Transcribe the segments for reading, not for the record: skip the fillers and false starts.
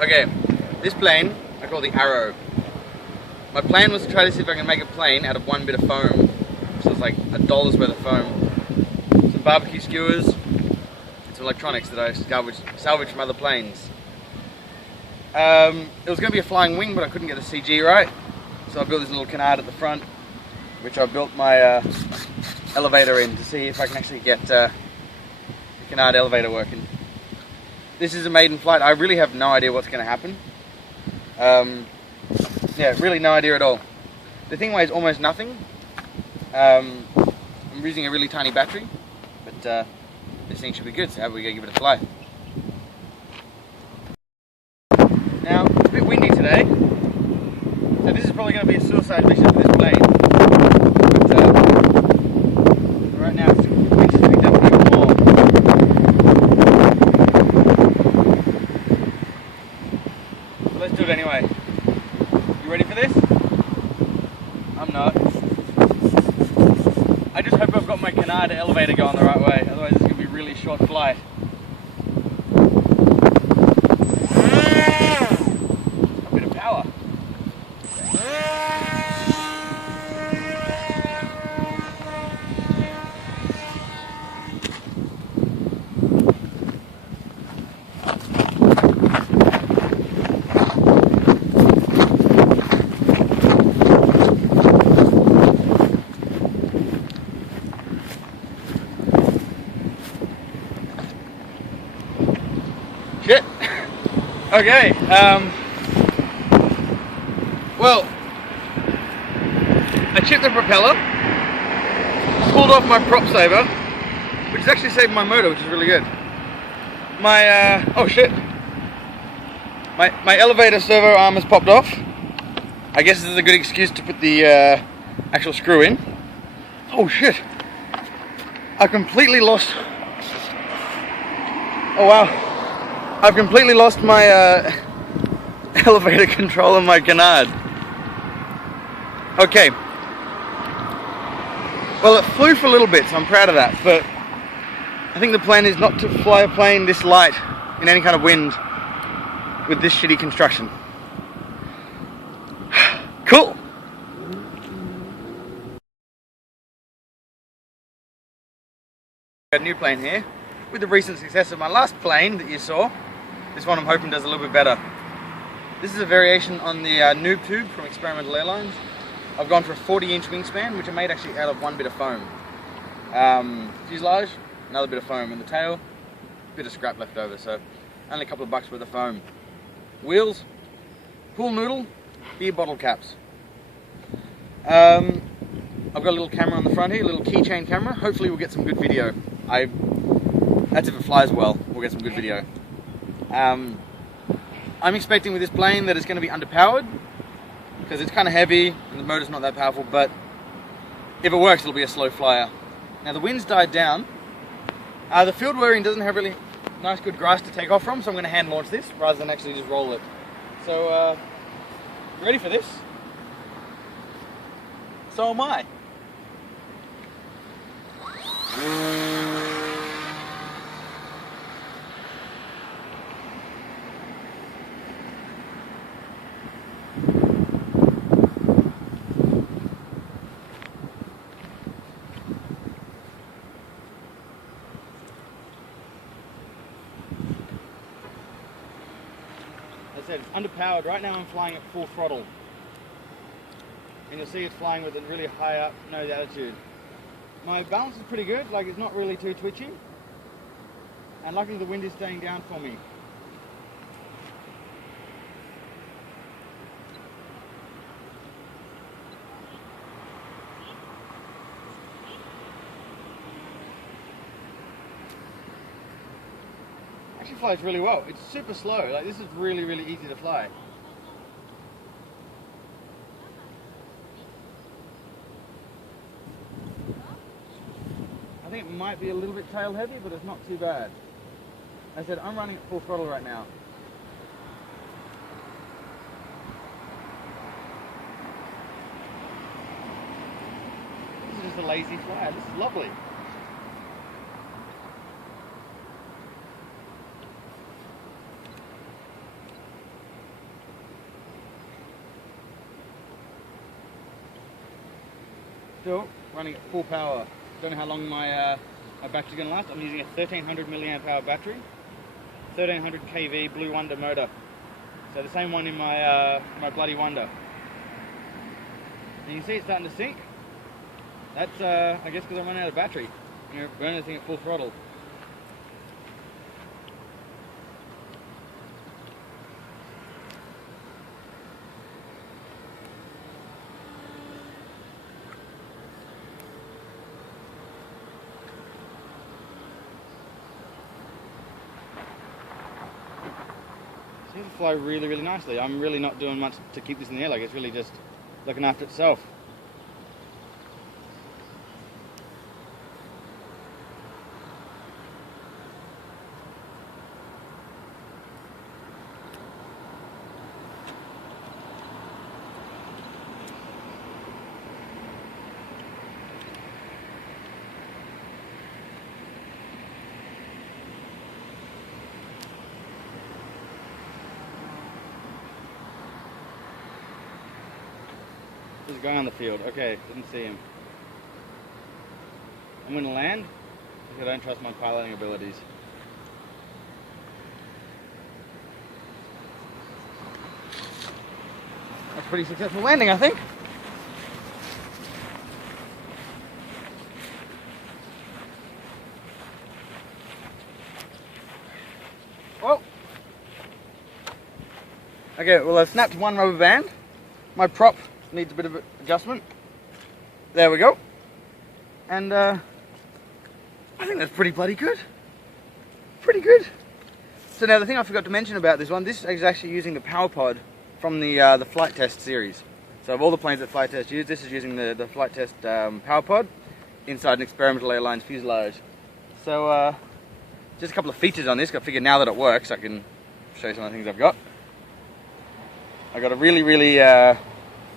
Okay, this plane I call the Arrow. My plan was to try to see if I can make a plane out of one bit of foam. So it's like $1 worth of foam. Some barbecue skewers, some electronics that I salvaged from other planes. It was going to be a flying wing, but I couldn't get the CG right. So I built this little canard at the front, which I built my elevator in to see if I can actually get the canard elevator working. This is a maiden flight. I really have no idea what's going to happen. Yeah, really no idea at all. The thing weighs almost nothing. I'm using a really tiny battery, but this thing should be good, so we're going to give it a fly. Now, it's a bit windy today, so this is probably going to be a suicide mission for this plane. But right now, the wind is picked up even more. So let's do it anyway. You ready for this? I'm not. I just hope I've got my canard elevator going the right way, otherwise it's going to be a really short flight. A bit of power. Shit. Okay, well, I chipped the propeller, pulled off my prop saver, which has actually saved my motor, which is really good. My, oh shit, my elevator servo arm has popped off. I guess this is a good excuse to put the actual screw in. Oh shit, I completely lost, oh wow. I've completely lost my elevator control on my canard. Okay. Well, it flew for a little bit, so I'm proud of that, but I think the plan is not to fly a plane this light in any kind of wind with this shitty construction. Cool! A new plane here. With the recent success of my last plane that you saw, this one I'm hoping does a little bit better. This is a variation on the Noob Tube from Experimental Airlines. I've gone for a 40-inch wingspan, which I made actually out of one bit of foam. Fuselage, another bit of foam, and the tail, a bit of scrap left over, so only a couple of bucks worth of foam. Wheels, pool noodle, beer bottle caps. I've got a little camera on the front here, a little keychain camera. Hopefully we'll get some good video. That's if it flies well, we'll get some good video. I'm expecting with this plane that it's going to be underpowered, because it's kind of heavy and the motor's not that powerful, but if it works it'll be a slow flyer. Now the wind's died down. The field we're in doesn't have really nice good grass to take off from, so I'm going to hand launch this rather than actually just roll it. So, ready for this? So am I. As I said, it's underpowered. Right now I'm flying at full throttle. And you'll see it's flying with a really high up nose attitude. My balance is pretty good, like it's not really too twitchy. And luckily the wind is staying down for me. Actually flies really well. It's super slow. Like this is really, really easy to fly. I think it might be a little bit tail heavy, but it's not too bad. As I said, I'm running at full throttle right now. This is just a lazy fly. This is lovely. still running at full power. Don't know how long my battery's going to last. I'm using a 1300 milliamp hour battery, 1300 kV Blue Wonder motor. So the same one in my my Bloody Wonder. And you can see it's starting to sink. That's I guess because I'm running out of battery. You know, burning the thing at full throttle. Seems to fly really, really nicely. I'm really not doing much to keep this in the air, like it's really just looking after itself. There's a guy on the field. Okay, didn't see him. I'm going to land because I don't trust my piloting abilities. That's a pretty successful landing, I think. Oh! Okay, well I've snapped one rubber band. My prop needs a bit of adjustment. There we go. And I think that's pretty bloody good. Pretty good. So now the thing I forgot to mention about this one, this is actually using the power pod from the flight test series. So of all the planes that flight test use, this is using the flight test power pod inside an experimental airlines fuselage. So just a couple of features on this. I figured now that it works, I can show you some of the things I've got. I got a really, really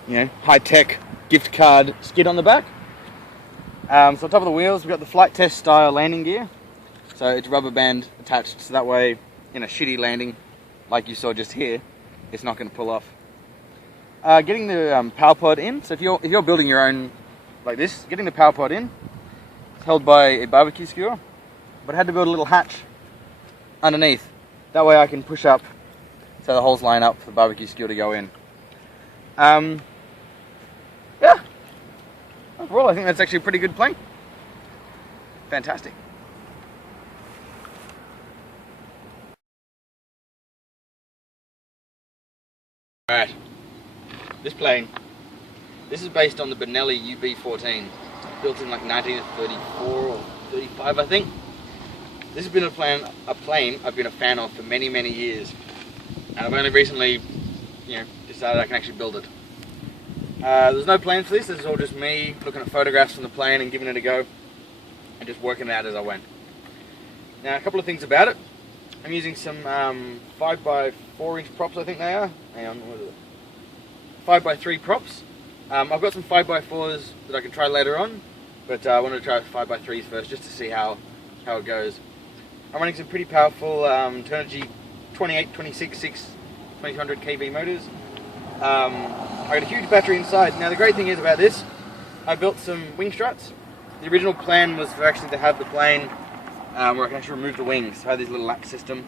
you know, high-tech gift card skid on the back. So on top of the wheels, we've got the flight test style landing gear. So it's rubber band attached, so that way, in a shitty landing, like you saw just here, it's not going to pull off. Getting the power pod in. So if you're building your own like this, getting the power pod in, it's held by a barbecue skewer, but I had to build a little hatch underneath. That way I can push up so the holes line up for the barbecue skewer to go in. Yeah, overall I think that's actually a pretty good plane. Fantastic. Alright, this plane, this is based on the Bernelli UB14, built in like 1934 or 35 I think. This has been a plane I've been a fan of for many, many years. And I've only recently, you know, decided I can actually build it. There's no plan for this. This is all just me looking at photographs from the plane and giving it a go and just working it out as I went. Now, a couple of things about it. I'm using some 5x4 inch props, I think they are. Hang on, what is it? 5x3 props. I've got some 5x4s that I can try later on, but I wanted to try 5x3s first just to see how it goes. I'm running some pretty powerful Turnigy 28, 26, 6, 2200 kV motors. I got a huge battery inside. Now the great thing is about this, I built some wing struts. The original plan was for actually to have the plane where I can actually remove the wings. So I had this little latch system.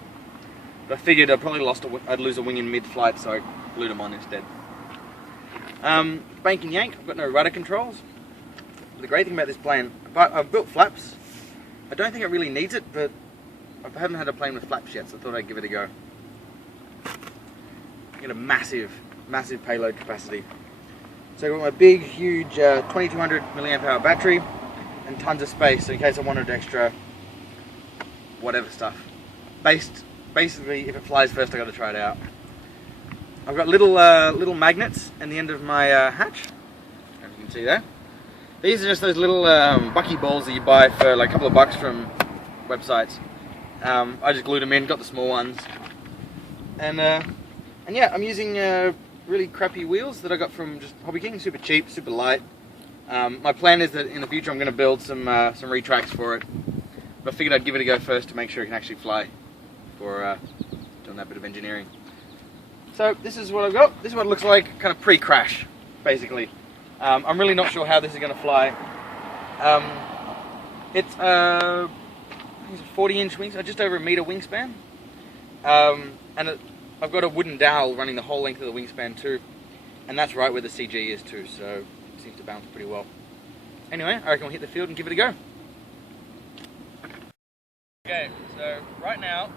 But I figured I'd lose a wing in mid-flight, so I glued them on instead. Bank and yank, I've got no rudder controls. But the great thing about this plane, I've built flaps. I don't think it really needs it, but I haven't had a plane with flaps yet, so I thought I'd give it a go. Get a massive payload capacity. So I've got my big, huge 2200 milliamp hour battery and tons of space, so in case I wanted extra whatever stuff. Basically, if it flies first, I got to try it out. I've got little magnets in the end of my hatch, as you can see there. These are just those little bucky balls that you buy for like a couple of bucks from websites. I just glued them in, got the small ones, and yeah, I'm using really crappy wheels that I got from just Hobby King, super cheap, super light. My plan is that in the future I'm going to build some retracts for it, but I figured I'd give it a go first to make sure it can actually fly before doing that bit of engineering. So this is what I've got. This is what it looks like kind of pre-crash, basically. I'm really not sure how this is going to fly. It's a 40-inch wingspan, just over a meter wingspan, and I've got a wooden dowel running the whole length of the wingspan too, and that's right where the CG is too, so it seems to balance pretty well. Anyway, I reckon we'll hit the field and give it a go. Okay, so right now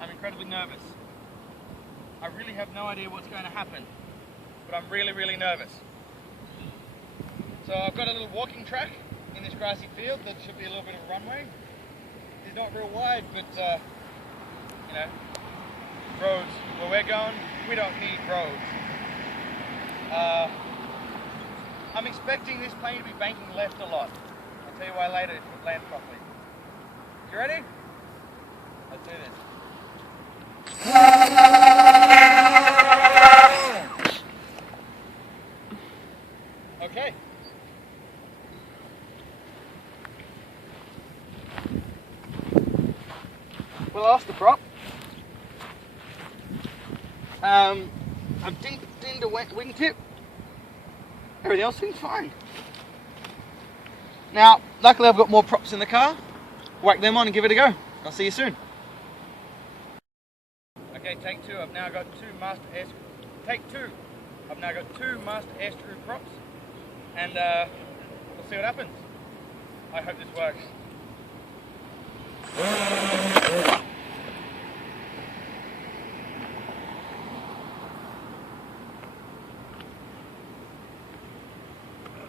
I'm incredibly nervous. I really have no idea what's going to happen, but I'm really nervous. So I've got a little walking track in this grassy field that should be a little bit of a runway. It's not real wide, but you know, roads where we're going, we don't need roads. I'm expecting this plane to be banking left a lot. I'll tell you why later if it lands properly. You ready? Let's do this. Okay. We'll ask the prop. I've dinged a wingtip. Everything else seems fine. Now, luckily I've got more props in the car. Whack them on and give it a go. I'll see you soon. Okay, take two. I've now got two master air screw. Take two. I've now got two master air screw props, and we'll see what happens. I hope this works.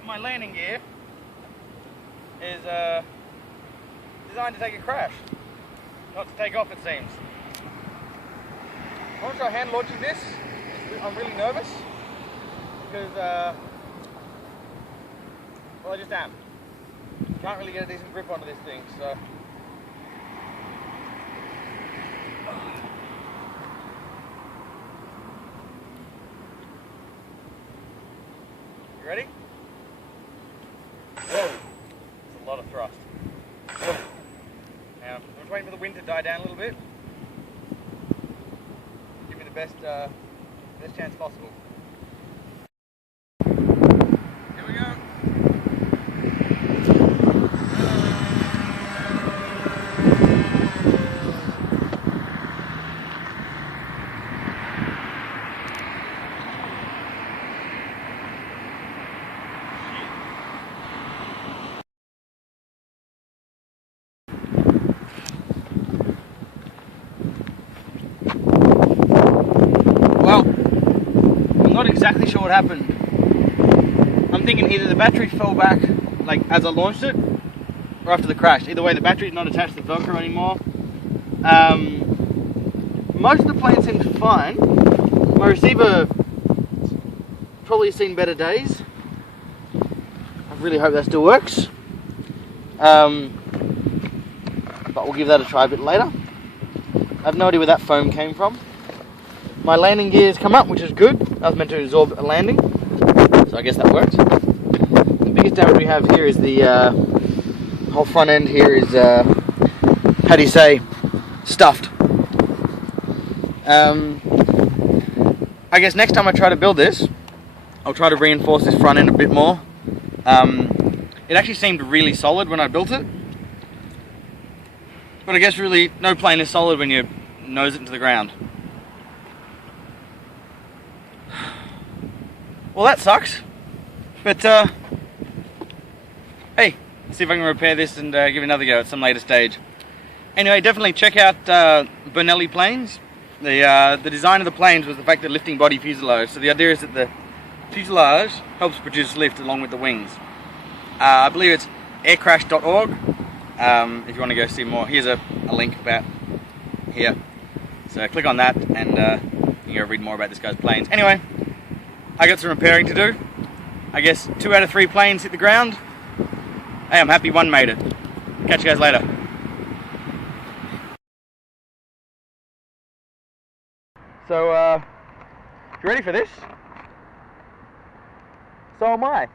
My landing gear is designed to take a crash, not to take off, it seems. I want to try hand launching this. I'm really nervous because, well, I just am. Can't really get a decent grip onto this thing, so. You ready? Whoa, that's a lot of thrust. Now, I'm just waiting for the wind to die down a little bit. Give me the best chance possible. Here we go. Not exactly sure what happened. I'm thinking either the battery fell back like as I launched it or after the crash. Either way, the battery's not attached to the Velcro anymore. Most of the plane seems fine. My receiver probably seen better days. I really hope that still works. But we'll give that a try a bit later. I have no idea where that foam came from. My landing gear's come up, which is good. That was meant to absorb a landing, so I guess that worked. The biggest damage we have here is the whole front end here is, how do you say, stuffed. I guess next time I try to build this, I'll try to reinforce this front end a bit more. It actually seemed really solid when I built it, but I guess really no plane is solid when you nose it into the ground. Well, that sucks, but hey, let's see if I can repair this and give it another go at some later stage. Anyway, definitely check out Bernelli planes. The design of the planes was the fact that lifting body fuselage. So the idea is that the fuselage helps produce lift along with the wings. I believe it's aircrash.org. If you want to go see more, here's a link about here. So click on that and you can go read more about this guy's planes. Anyway, I got some repairing to do. I guess 2 out of 3 planes hit the ground. Hey, I'm happy one made it. Catch you guys later. So, you ready for this? So am I.